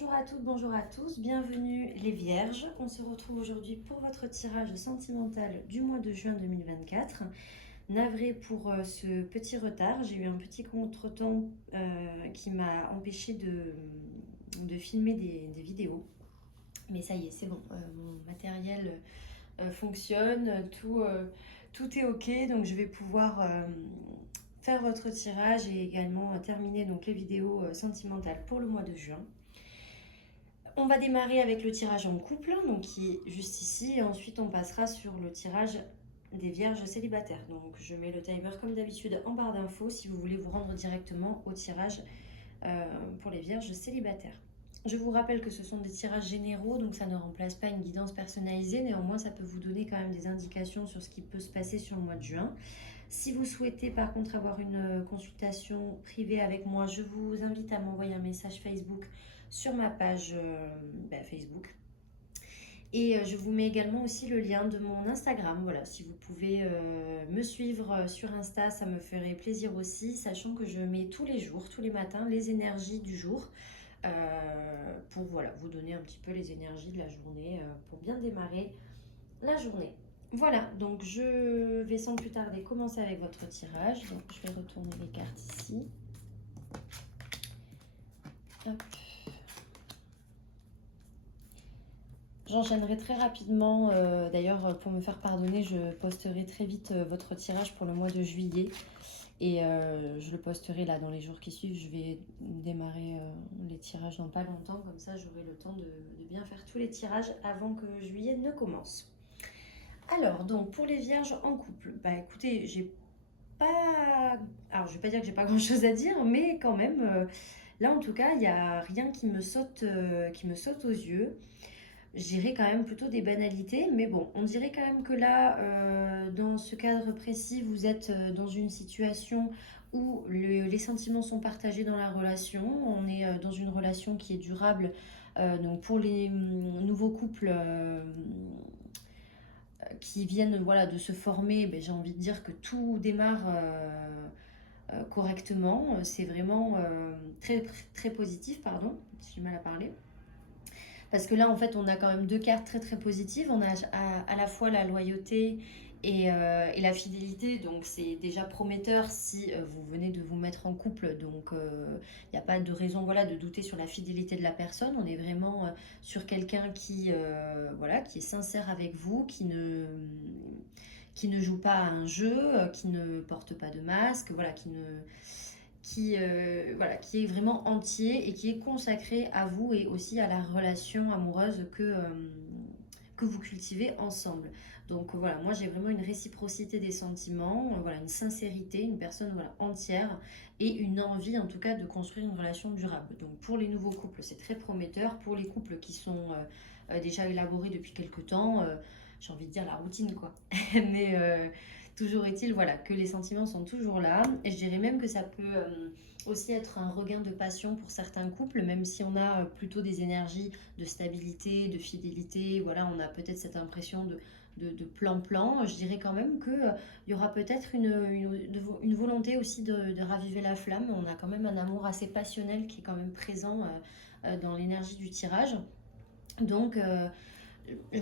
Bonjour à toutes, bonjour à tous, bienvenue les Vierges. On se retrouve aujourd'hui pour votre tirage sentimental du mois de juin 2024. Navrée pour ce petit retard, j'ai eu un petit contretemps qui m'a empêché de filmer des vidéos. Mais ça y est, c'est bon, mon matériel fonctionne, tout est ok, donc je vais pouvoir faire votre tirage et également terminer donc, les vidéos sentimentales pour le mois de juin. On va démarrer avec le tirage en couple, donc qui est juste ici, et ensuite on passera sur le tirage des vierges célibataires. Donc je mets le timer comme d'habitude en barre d'infos si vous voulez vous rendre directement au tirage pour les vierges célibataires. Je vous rappelle que ce sont des tirages généraux, donc ça ne remplace pas une guidance personnalisée, néanmoins ça peut vous donner quand même des indications sur ce qui peut se passer sur le mois de juin. Si vous souhaitez par contre avoir une consultation privée avec moi, je vous invite à m'envoyer un message Facebook sur ma page Facebook. Et je vous mets également aussi le lien de mon Instagram. Voilà, si vous pouvez me suivre sur Insta, ça me ferait plaisir aussi, sachant que je mets tous les jours, tous les matins, les énergies du jour pour voilà, vous donner un petit peu les énergies de la journée pour bien démarrer la journée. Voilà, donc je vais sans plus tarder commencer avec votre tirage. Donc je vais retourner les cartes ici. Hop. J'enchaînerai très rapidement. D'ailleurs, pour me faire pardonner, je posterai très vite votre tirage pour le mois de juillet. Et je le posterai là dans les jours qui suivent. Je vais démarrer les tirages dans pas longtemps. Comme ça, j'aurai le temps de bien faire tous les tirages avant que juillet ne commence. Alors, donc, pour les vierges en couple, bah écoutez, j'ai pas... Alors, je vais pas dire que j'ai pas grand-chose à dire, mais quand même, là, en tout cas, il n'y a rien qui me saute aux yeux. Je dirais quand même plutôt des banalités, mais bon, on dirait quand même que là, dans ce cadre précis, vous êtes dans une situation où les sentiments sont partagés dans la relation. On est dans une relation qui est durable. Donc pour les nouveaux couples qui viennent voilà, de se former, ben, j'ai envie de dire que tout démarre correctement. C'est vraiment très, très positif, pardon, j'ai du mal à parler. Parce que là, en fait, on a quand même deux cartes très très positives. On a à la fois la loyauté et la fidélité. Donc, c'est déjà prometteur si vous venez de vous mettre en couple. Donc, il n'y a pas de raison voilà, de douter sur la fidélité de la personne. On est vraiment sur quelqu'un voilà, qui est sincère avec vous, qui ne joue pas à un jeu, qui ne porte pas de masque, voilà, voilà, qui est vraiment entier et qui est consacré à vous et aussi à la relation amoureuse que vous cultivez ensemble. Donc voilà, moi j'ai vraiment une réciprocité des sentiments, voilà, une sincérité, une personne voilà, entière et une envie en tout cas de construire une relation durable. Donc pour les nouveaux couples, c'est très prometteur. Pour les couples qui sont déjà élaborés depuis quelques temps, j'ai envie de dire la routine quoi. Mais toujours est-il voilà, que les sentiments sont toujours là. Et je dirais même que ça peut aussi être un regain de passion pour certains couples, même si on a plutôt des énergies de stabilité, de fidélité. Voilà, on a peut-être cette impression de plan-plan. Je dirais quand même qu'il y aura peut-être une volonté aussi de raviver la flamme. On a quand même un amour assez passionnel qui est quand même présent dans l'énergie du tirage. Donc,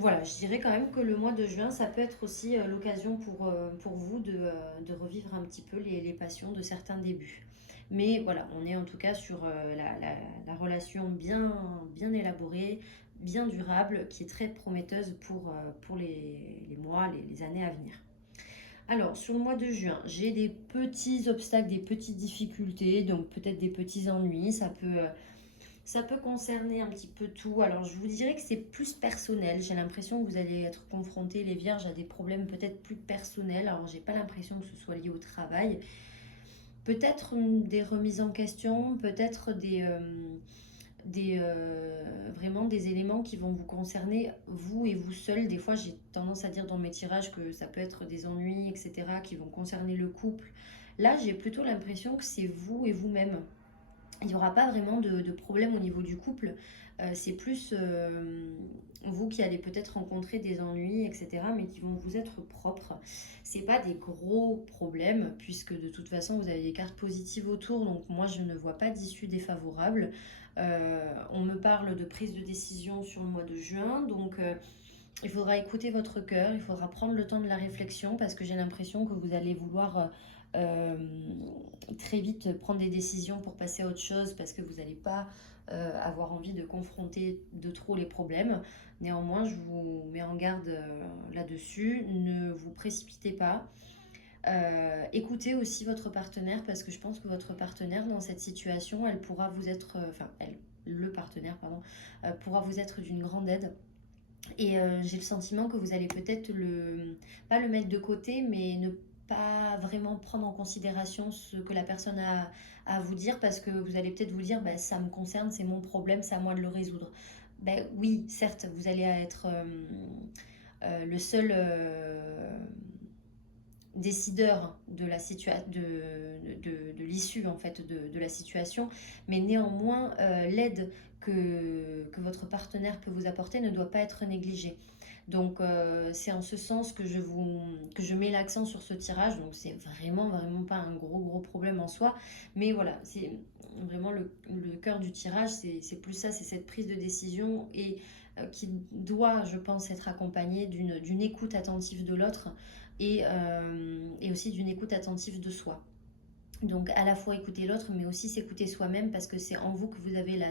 voilà, je dirais quand même que le mois de juin, ça peut être aussi l'occasion pour vous de revivre un petit peu les passions de certains débuts. Mais voilà, on est en tout cas sur la relation bien élaborée, bien durable, qui est très prometteuse pour les mois, les années à venir. Alors, sur le mois de juin, j'ai des petits obstacles, des petites difficultés, donc peut-être des petits ennuis. Ça peut concerner un petit peu tout. Alors, je vous dirais que c'est plus personnel. J'ai l'impression que vous allez être confrontés, les vierges, à des problèmes peut-être plus personnels. Alors, j'ai pas l'impression que ce soit lié au travail. Peut-être des remises en question, peut-être vraiment des éléments qui vont vous concerner, vous et vous seul. Des fois, j'ai tendance à dire dans mes tirages que ça peut être des ennuis, etc., qui vont concerner le couple. Là, j'ai plutôt l'impression que c'est vous et vous-même. Il n'y aura pas vraiment de problème au niveau du couple. C'est plus vous qui allez peut-être rencontrer des ennuis, etc., mais qui vont vous être propres. C'est pas des gros problèmes, puisque de toute façon, vous avez des cartes positives autour, donc moi, je ne vois pas d'issue défavorable. On me parle de prise de décision sur le mois de juin, donc il faudra écouter votre cœur, il faudra prendre le temps de la réflexion parce que j'ai l'impression que vous allez vouloir euh, très vite prendre des décisions pour passer à autre chose parce que vous n'allez pas avoir envie de confronter de trop les problèmes. Néanmoins, je vous mets en garde là-dessus, ne vous précipitez pas. Écoutez aussi votre partenaire parce que je pense que votre partenaire dans cette situation, elle pourra vous être, le partenaire, pardon, pourra vous être d'une grande aide. Et j'ai le sentiment que vous allez peut-être pas le mettre de côté, mais ne pas vraiment prendre en considération ce que la personne a à vous dire parce que vous allez peut-être vous dire, bah, ça me concerne, c'est mon problème, c'est à moi de le résoudre. Ben oui, certes, vous allez être le seul décideur de la de l'issue en fait de la situation, mais néanmoins l'aide que votre partenaire peut vous apporter ne doit pas être négligée. Donc c'est en ce sens que je mets l'accent sur ce tirage. Donc c'est vraiment pas un gros problème en soi, mais voilà, c'est vraiment le cœur du tirage, c'est plus ça, c'est cette prise de décision et qui doit, je pense, être accompagnée d'une écoute attentive de l'autre et aussi d'une écoute attentive de soi. Donc à la fois écouter l'autre, mais aussi s'écouter soi-même parce que c'est en vous que vous avez,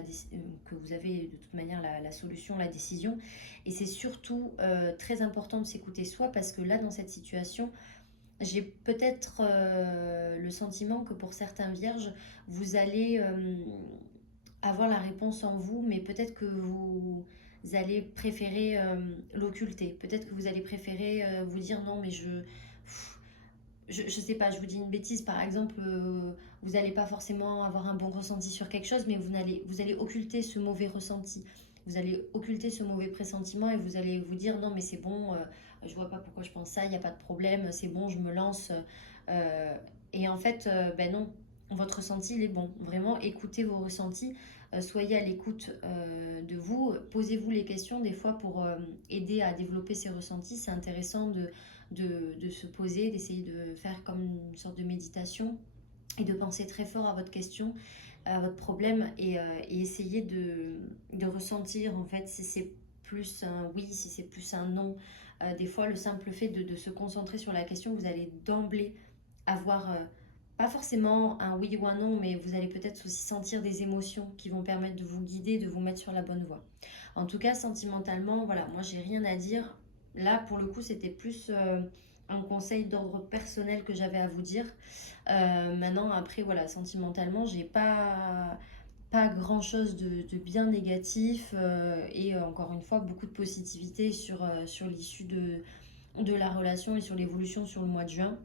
que vous avez de toute manière la solution, la décision. Et c'est surtout très important de s'écouter soi parce que là, dans cette situation, j'ai peut-être le sentiment que pour certains vierges, vous allez avoir la réponse en vous, mais peut-être que vous allez préférer l'occulter. Peut-être que vous allez préférer vous dire non, mais je sais pas, je vous dis une bêtise, par exemple, vous n'allez pas forcément avoir un bon ressenti sur quelque chose, mais vous allez occulter ce mauvais ressenti. Vous allez occulter ce mauvais pressentiment et vous allez vous dire non, mais c'est bon, je vois pas pourquoi je pense ça, il n'y a pas de problème, c'est bon, je me lance. Euh, et en fait, ben non, votre ressenti, il est bon. Vraiment, écoutez vos ressentis, soyez à l'écoute de vous, posez-vous les questions des fois pour aider à développer ces ressentis. C'est intéressant de se poser, d'essayer de faire comme une sorte de méditation et de penser très fort à votre question, à votre problème et essayer de ressentir en fait si c'est plus un oui, si c'est plus un non. Des fois, le simple fait de se concentrer sur la question, vous allez d'emblée avoir pas forcément un oui ou un non, mais vous allez peut-être aussi sentir des émotions qui vont permettre de vous guider, de vous mettre sur la bonne voie. En tout cas, sentimentalement, voilà, moi j'ai rien à dire. Là, pour le coup, c'était plus un conseil d'ordre personnel que j'avais à vous dire. Maintenant, après, voilà, sentimentalement, j'ai pas grand chose de bien négatif et encore une fois, beaucoup de positivité sur l'issue de la relation et sur l'évolution sur le mois de juin.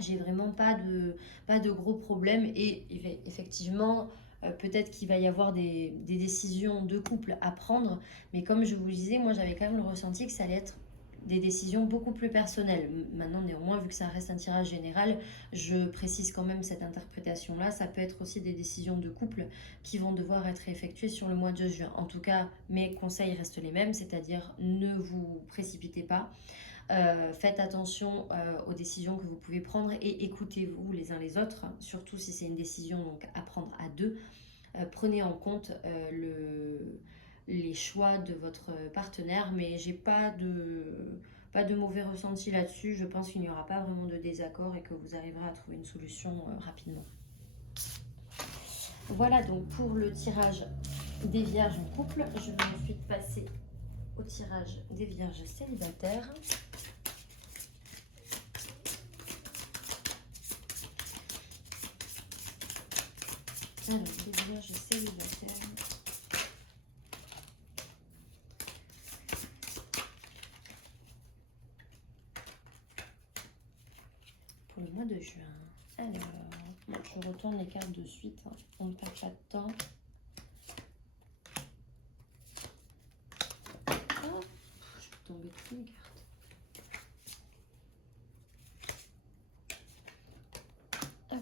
J'ai vraiment pas de gros problèmes et effectivement, peut-être qu'il va y avoir des décisions de couple à prendre, mais comme je vous le disais, moi j'avais quand même le ressenti que ça allait être des décisions beaucoup plus personnelles. Maintenant, néanmoins, vu que ça reste un tirage général, je précise quand même cette interprétation-là. Ça peut être aussi des décisions de couple qui vont devoir être effectuées sur le mois de juin. En tout cas, mes conseils restent les mêmes, c'est-à-dire ne vous précipitez pas. Faites attention aux décisions que vous pouvez prendre et écoutez-vous les uns les autres, surtout si c'est une décision donc, à prendre à deux. Prenez en compte les choix de votre partenaire, mais j'ai pas de mauvais ressenti là-dessus. Je pense qu'il n'y aura pas vraiment de désaccord et que vous arriverez à trouver une solution rapidement. Voilà donc pour le tirage des vierges en couple. Je vais ensuite passer au tirage des vierges célibataires. Alors, des vierges célibataires. Pour le mois de juin. Alors, je retourne les cartes de suite. Hein. On ne perd pas de temps. Oh, je peux tomber toutes les cartes. Hop.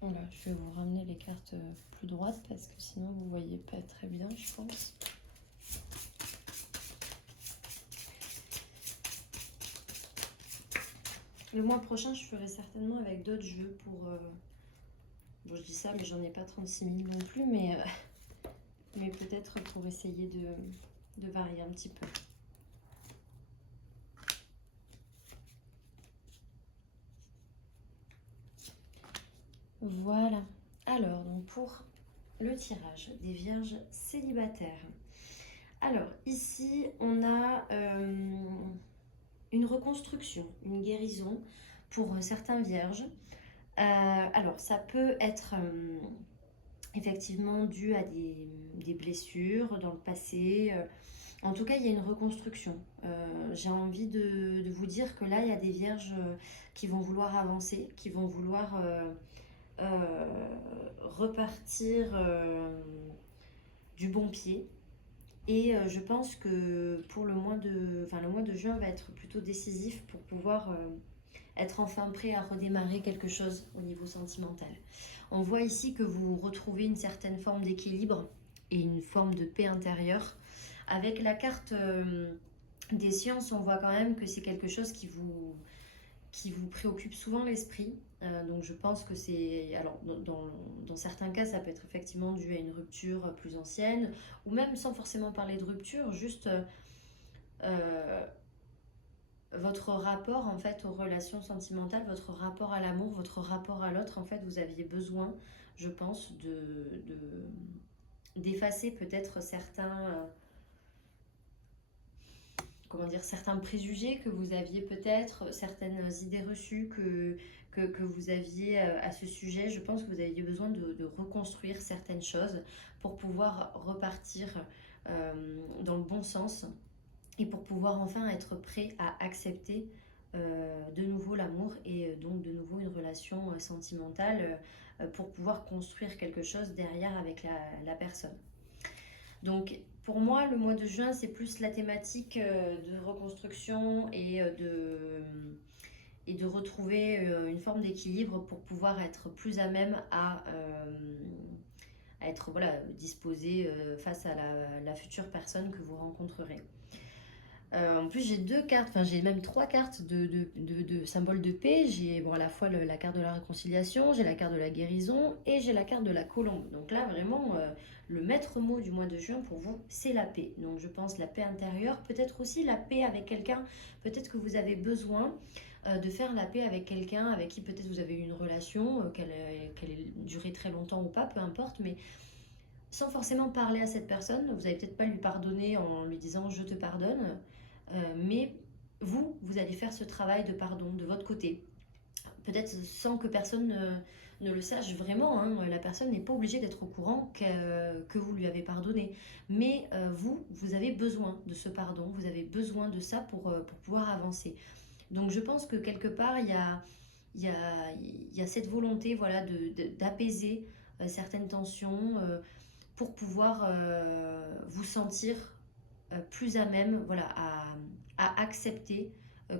Voilà, je vais vous ramener les cartes plus droites parce que sinon vous voyez pas très bien, je pense. Le mois prochain, je ferai certainement avec d'autres jeux Bon, je dis ça, mais j'en ai pas 36 000 non plus, mais peut-être pour essayer de varier un petit peu. Voilà. Alors, donc pour le tirage des vierges célibataires. Alors, ici, on a une reconstruction, une guérison pour certains vierges. Alors, ça peut être effectivement dû à des blessures dans le passé. En tout cas, il y a une reconstruction. J'ai envie de vous dire que là, il y a des vierges qui vont vouloir avancer, qui vont vouloir repartir du bon pied. Et je pense que pour le mois de juin va être plutôt décisif pour pouvoir être enfin prêt à redémarrer quelque chose au niveau sentimental. On voit ici que vous retrouvez une certaine forme d'équilibre et une forme de paix intérieure. Avec la carte des sciences, on voit quand même que c'est quelque chose qui vous préoccupe souvent l'esprit. Donc je pense que c'est... Alors dans certains cas, ça peut être effectivement dû à une rupture plus ancienne, ou même sans forcément parler de rupture, juste votre rapport en fait aux relations sentimentales, votre rapport à l'amour, votre rapport à l'autre. En fait, vous aviez besoin, je pense, d'effacer peut-être comment dire, certains préjugés que vous aviez peut-être, certaines idées reçues que vous aviez à ce sujet. Je pense que vous aviez besoin de reconstruire certaines choses pour pouvoir repartir dans le bon sens et pour pouvoir enfin être prêt à accepter de nouveau l'amour et donc de nouveau une relation sentimentale pour pouvoir construire quelque chose derrière avec la personne. Donc pour moi, le mois de juin, c'est plus la thématique de reconstruction et de retrouver une forme d'équilibre pour pouvoir être plus à même à être voilà, disposé face à la future personne que vous rencontrerez. En plus, j'ai deux cartes, enfin j'ai même trois cartes de symboles de paix. J'ai bon, à la fois la carte de la réconciliation, j'ai la carte de la guérison et j'ai la carte de la colombe. Donc là, vraiment, le maître mot du mois de juin pour vous, c'est la paix. Donc je pense la paix intérieure, peut-être aussi la paix avec quelqu'un. Peut-être que vous avez besoin de faire la paix avec quelqu'un avec qui peut-être vous avez eu une relation, qu'elle ait duré très longtemps ou pas, peu importe, mais sans forcément parler à cette personne. Vous n'allez peut-être pas lui pardonner en lui disant je te pardonne, mais vous allez faire ce travail de pardon de votre côté. Peut-être sans que personne ne le sache vraiment. Hein. La personne n'est pas obligée d'être au courant que vous lui avez pardonné. Mais vous avez besoin de ce pardon, vous avez besoin de ça pour pouvoir avancer. Donc je pense que quelque part, il y a cette volonté voilà, d'apaiser certaines tensions pour pouvoir vous sentir plus à même voilà, à accepter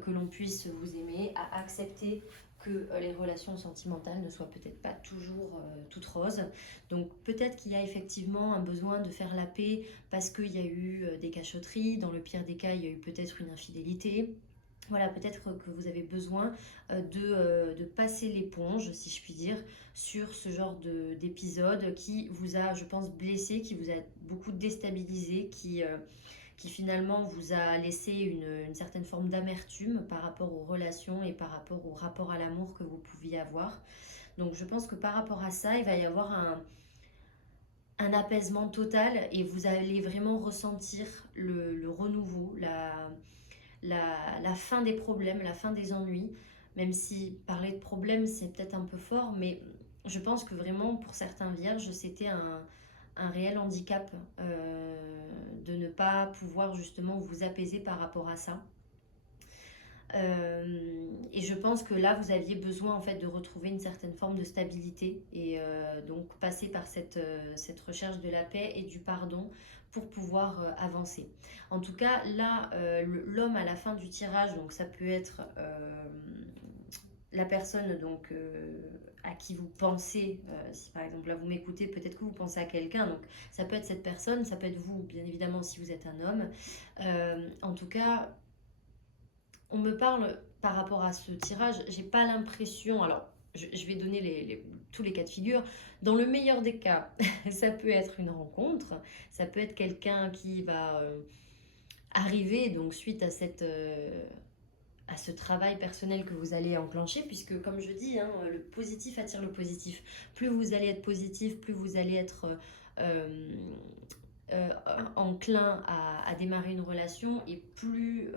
que l'on puisse vous aimer, à accepter que les relations sentimentales ne soient peut-être pas toujours toutes roses. Donc peut-être qu'il y a effectivement un besoin de faire la paix parce qu'il y a eu des cachotteries. Dans le pire des cas, il y a eu peut-être une infidélité. Voilà, peut-être que vous avez besoin de passer l'éponge, si je puis dire, sur ce genre d'épisode qui vous a, je pense, blessé, qui vous a beaucoup déstabilisé, qui finalement vous a laissé une certaine forme d'amertume par rapport aux relations et par rapport au rapport à l'amour que vous pouviez avoir. Donc je pense que par rapport à ça, il va y avoir un apaisement total et vous allez vraiment ressentir le renouveau, la fin des problèmes, la fin des ennuis, même si parler de problèmes c'est peut-être un peu fort, mais je pense que vraiment pour certains vierges c'était un réel handicap de ne pas pouvoir justement vous apaiser par rapport à ça. Et je pense que là vous aviez besoin en fait de retrouver une certaine forme de stabilité et donc passer par cette recherche de la paix et du pardon pour pouvoir avancer. En tout cas là l'homme à la fin du tirage, donc ça peut être la personne donc à qui vous pensez, si par exemple là vous m'écoutez, peut-être que vous pensez à quelqu'un, donc ça peut être cette personne, ça peut être vous bien évidemment si vous êtes un homme. En tout cas on me parle par rapport à ce tirage, j'ai pas l'impression, alors je vais donner tous les cas de figure. Dans le meilleur des cas, ça peut être une rencontre, ça peut être quelqu'un qui va arriver donc suite à ce travail personnel que vous allez enclencher, puisque comme je dis, hein, le positif attire le positif. Plus vous allez être positif, plus vous allez être euh, euh, enclin à démarrer une relation, et plus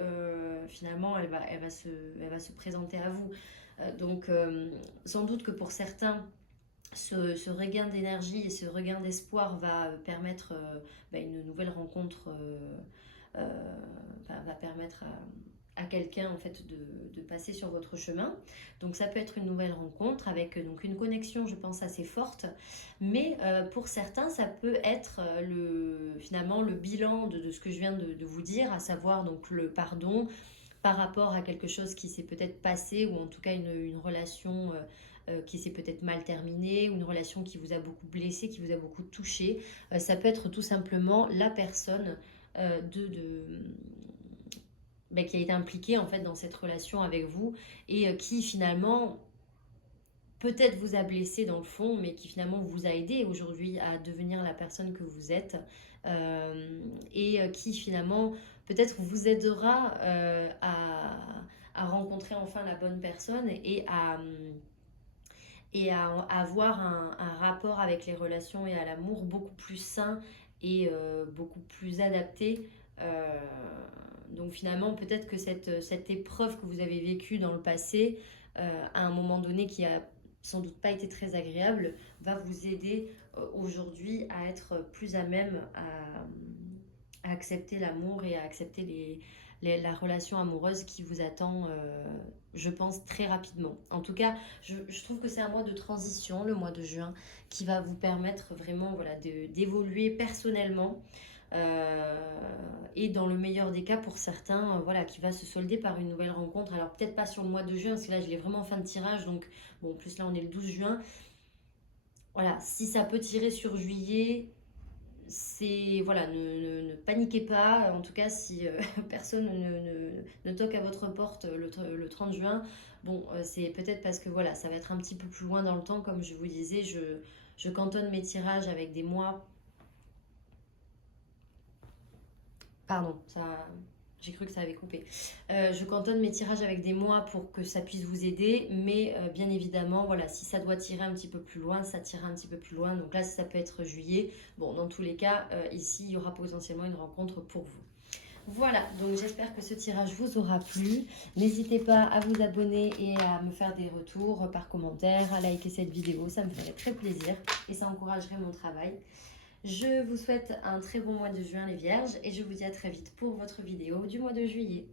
finalement elle va se présenter à vous. Sans doute que pour certains, ce regain d'énergie et ce regain d'espoir va permettre une nouvelle rencontre, va permettre à quelqu'un en fait de passer sur votre chemin. Donc ça peut être une nouvelle rencontre avec donc une connexion, je pense, assez forte. Mais pour certains, ça peut être finalement le bilan de ce que je viens de vous dire, à savoir donc le pardon par rapport à quelque chose qui s'est peut-être passé, ou en tout cas une relation qui s'est peut-être mal terminée, ou une relation qui vous a beaucoup blessé, qui vous a beaucoup touché. Ça peut être tout simplement la personne qui a été impliquée en fait dans cette relation avec vous, et qui finalement peut-être vous a blessé dans le fond, mais qui finalement vous a aidé aujourd'hui à devenir la personne que vous êtes, et qui finalement peut-être vous aidera à rencontrer enfin la bonne personne, et à avoir un rapport avec les relations et à l'amour beaucoup plus sain et beaucoup plus adapté. Euh, donc finalement, peut-être que cette épreuve que vous avez vécue dans le passé, à un moment donné qui a sans doute pas été très agréable, va vous aider aujourd'hui à être plus à même à accepter l'amour et à accepter la relation amoureuse qui vous attend, je pense, très rapidement. En tout cas, je trouve que c'est un mois de transition, le mois de juin, qui va vous permettre vraiment voilà, d'évoluer personnellement. Et dans le meilleur des cas, pour certains, voilà, qui va se solder par une nouvelle rencontre. Alors peut-être pas sur le mois de juin, parce que là je l'ai vraiment en fin de tirage, donc bon, en plus là on est le 12 juin. Voilà, si ça peut tirer sur juillet, c'est voilà, ne paniquez pas. En tout cas, si personne ne toque à votre porte le 30 juin, bon, c'est peut-être parce que voilà, ça va être un petit peu plus loin dans le temps. Comme je vous disais, je cantonne mes tirages avec des mois. Pardon, ça, j'ai cru que ça avait coupé. Je cantonne mes tirages avec des mois pour que ça puisse vous aider, mais bien évidemment, voilà, si ça doit tirer un petit peu plus loin, ça tirera un petit peu plus loin. Donc là, ça peut être juillet. Bon, dans tous les cas, ici, il y aura potentiellement une rencontre pour vous. Voilà, donc j'espère que ce tirage vous aura plu. N'hésitez pas à vous abonner et à me faire des retours par commentaire, à liker cette vidéo, ça me ferait très plaisir et ça encouragerait mon travail. Je vous souhaite un très bon mois de juin les vierges, et je vous dis à très vite pour votre vidéo du mois de juillet.